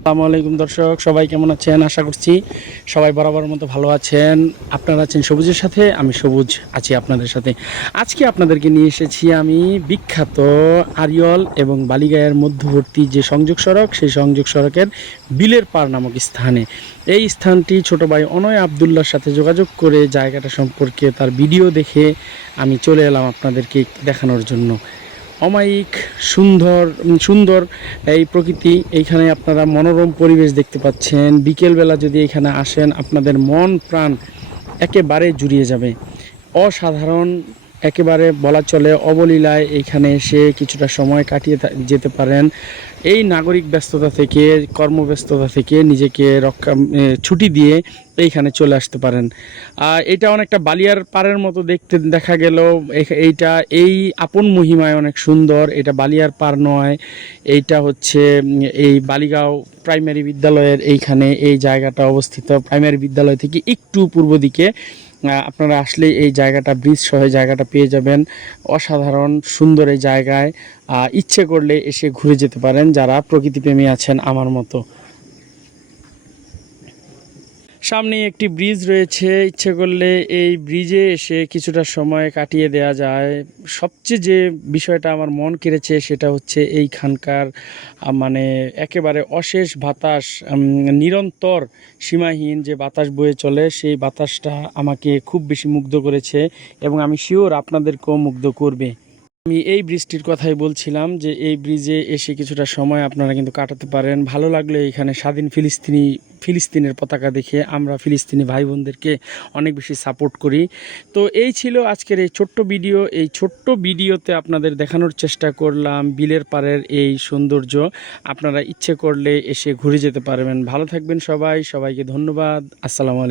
আসসালামু আলাইকুম দর্শক, সবাই কেমন আছেন? আশা করছি সবাই বরাবর মতো ভালো আছেন। আপনারা আছেন সবুজের সাথে, আমি সবুজ আছি আপনাদের সাথে। আজকে আপনাদেরকে নিয়ে এসেছি আমি বিখ্যাত আরিয়ল এবং বালিগায়ের মধ্যবর্তী যে সংযোগ সড়ক, সেই সংযোগ সড়কের বিলের পার নামক স্থানে। এই স্থানটি ছোট ভাই অনয় আবদুল্লার সাথে যোগাযোগ করে জায়গাটা সম্পর্কে তার ভিডিও দেখে আমি চলে এলাম আপনাদেরকে দেখানোর জন্য। অমায়িক, সুন্দর সুন্দর এই প্রকৃতি। এইখানে আপনারা মনোরম পরিবেশ দেখতে পাচ্ছেন। বিকেলবেলা যদি এখানে আসেন, আপনাদের মন প্রাণ একেবারে জুড়িয়ে যাবে। অসাধারণ একেবারে বলা চলে অবলীলায় এইখানে এসে কিছুটা সময় কাটিয়ে যেতে পারেন। এই নাগরিক ব্যস্ততা থেকে, কর্মব্যস্ততা থেকে নিজেকে রক্ষা ছুটি দিয়ে এইখানে চলে আসতে পারেন। এটা অনেকটা বালিয়ার পাড়ের মতো দেখতে দেখা গেল। এইটা, এই আপন মহিমায় অনেক সুন্দর। এটা বালিয়ার পার নয়। এইটা হচ্ছে এই বালিগাঁও প্রাইমারি বিদ্যালয়ের এইখানে এই জায়গাটা অবস্থিত। প্রাইমারি বিদ্যালয় থেকে একটু পূর্ব দিকে আপনারা আসলে এই জায়গাটা ব্রিজ সহ জায়গাটা পেয়ে যাবেন। অসাধারণ, সুন্দর এই জায়গায়। ইচ্ছে করলে এসে ঘুরে যেতে পারেন যারা প্রকৃতিপ্রেমী আছেন আমার মতো। সামনে একটি ব্রিজ রয়েছে। ইচ্ছে করলে এই ব্রিজে এসে কিছুটা সময় কাটিয়ে দেওয়া যায়। সবচেয়ে যে বিষয়টা আমার মন কেড়েছে সেটা হচ্ছে এইখানকার মানে একেবারে অশেষ বাতাস নিরন্তর সীমাহীন যে বাতাস বয়ে চলে, সেই বাতাসটা আমাকে খুব বেশি মুগ্ধ করেছে এবং আমি শিওর আপনাদেরকেও মুগ্ধ করবে। আমি এই ব্রিজটির কথাই বলছিলাম যে এই ব্রিজে এসে কিছুটা সময় আপনারা কিন্তু কাটাতে পারেন। ভালো লাগলে এখানে স্বাধীন ফিলিস্তিনি ফিলিস্তিনের পতাকা দেখে আমরা ফিলিস্তিনি ভাই বোনদেরকে অনেক বেশি সাপোর্ট করি। তো এই ছিল আজকের এই ছোট্ট ভিডিও। এই ছোট্ট ভিডিওতে আপনাদের দেখানোর চেষ্টা করলাম বিলের পাড়ের এই সৌন্দর্য। আপনারা ইচ্ছে করলে এসে ঘুরে যেতে পারবেন। ভালো থাকবেন সবাই। সবাইকে ধন্যবাদ। আসসালামু আলাইকুম।